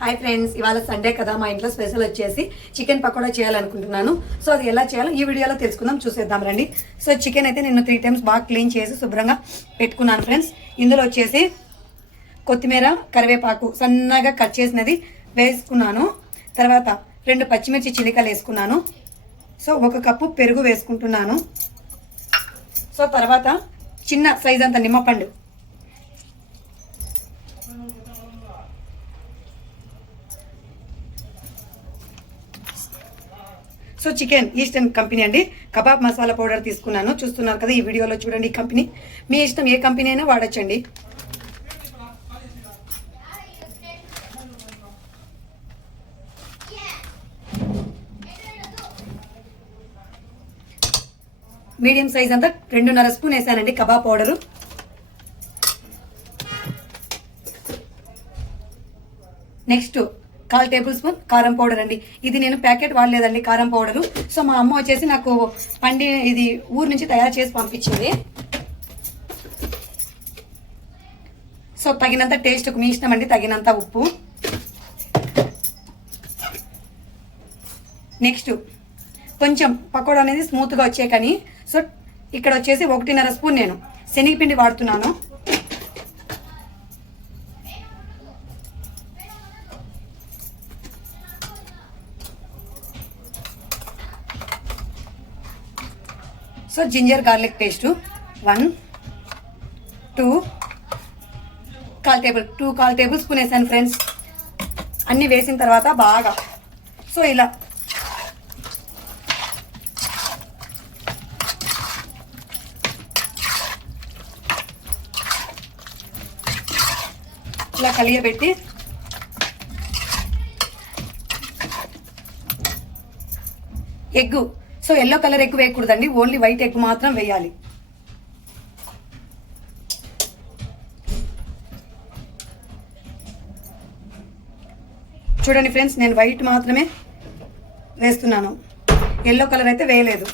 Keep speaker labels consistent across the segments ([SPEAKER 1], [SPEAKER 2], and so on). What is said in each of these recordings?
[SPEAKER 1] Hi friends ఇవాళ Sunday కదా మా ఇంట్లో స్పెషల్ వచ్చేసి చికెన్ పకోడా చేయాలనుకుంటున్నాను. సో అది ఎలా చేయాలో ఈ వీడియోలో తెలుసుకుందాం చూసేద్దాం రండి. సో చికెన్ అయితే నేను త్రీ టైమ్స్ బాగా క్లీన్ చేసి శుభ్రంగా పెట్టుకున్నాను ఫ్రెండ్స్ ఇందులో వచ్చేసి కొత్తిమీర కరివేపాకు సన్నగా కట్ చేసినది వేసుకున్నాను. తర్వాత రెండు పచ్చిమిర్చి చిలికలు వేసుకున్నాను. సో ఒక కప్పు పెరుగు వేసుకుంటున్నాను. సో తర్వాత చిన్న సైజ్ అంత నిమ్మపండు. సో చికెన్ ఈస్టర్న్ కంపెనీ అండి. కబాబ్ మసాలా పౌడర్ తీసుకున్నాను. చూస్తున్నారు కదా ఈ వీడియోలో చూడండి ఈ కంపెనీ. మీ ఇష్టం ఏ కంపెనీ అయినా వాడచ్చండి. మీడియం సైజ్ అంతా రెండున్నర స్పూన్ వేసానండి కబాబ్ పౌడరు. నెక్స్ట్ కాల్ టేబుల్ స్పూన్ కారం పౌడర్ అండి. ఇది నేను ప్యాకెట్ వాడలేదండి కారం పౌడరు. సో మా అమ్మ వచ్చేసి నాకు పండి ఇది ఊరు నుంచి తయారు చేసి పంపించింది. సో తగినంత టేస్ట్కు మీ ఇష్టం అండి తగినంత ఉప్పు. నెక్స్ట్ కొంచెం పకోడా అనేది స్మూత్గా వచ్చే కానీ సో ఇక్కడ వచ్చేసి ఒకటిన్నర స్పూన్ నేను శనగపిండి వాడుతున్నాను. So ginger garlic paste. One two call table two కాల్ టేబుల్ స్పూన్ వేసాను ఫ్రెండ్స్. అన్నీ వేసిన తర్వాత బాగా సో ఇలా. ఇలా కలియబెట్టి. ఎగ్గు. సో ఎల్లో కలర్ ఎక్కువ వేయకూడదండి. ఓన్లీ వైట్ ఎక్కువ మాత్రం వేయాలి. చూడండి ఫ్రెండ్స్ నేను వైట్ మాత్రమే వేస్తున్నాను. ఎల్లో కలర్ అయితే వేయలేదు.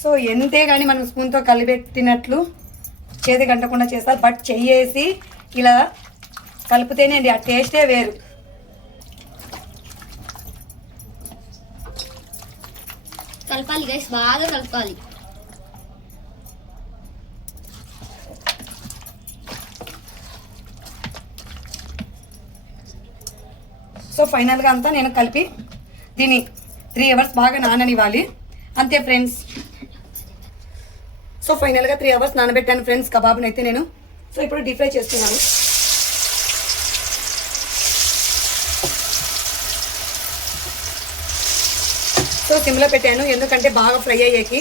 [SPEAKER 1] సో ఎంతే కానీ మనం స్పూన్తో కలిపెట్టినట్లు చేతి గంటకుండా చేస్తారు. బట్ చెయ్యేసి ఇలా కలిపితేనే అండి ఆ టేస్టే వేరు.
[SPEAKER 2] కలపాలి గైస్ బాగా కలపాలి.
[SPEAKER 1] సో ఫైనల్గా అంతా నేను కలిపి దీన్ని త్రీ అవర్స్ బాగా నాననివ్వాలి. అంతే ఫ్రెండ్స్ సో ఫైనల్గా త్రీ అవర్స్ నానబెట్టాను ఫ్రెండ్స్ కబాబ్ని అయితే నేను. సో ఇప్పుడు డీప్ ఫ్రై చేస్తున్నాను. సో సిమ్లో పెట్టాను ఎందుకంటే బాగా ఫ్రై అయ్యేకి.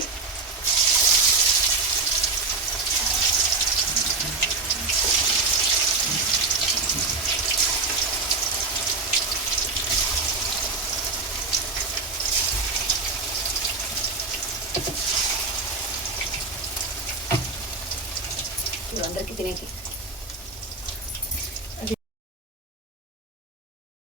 [SPEAKER 1] అందరికీ తినేకి.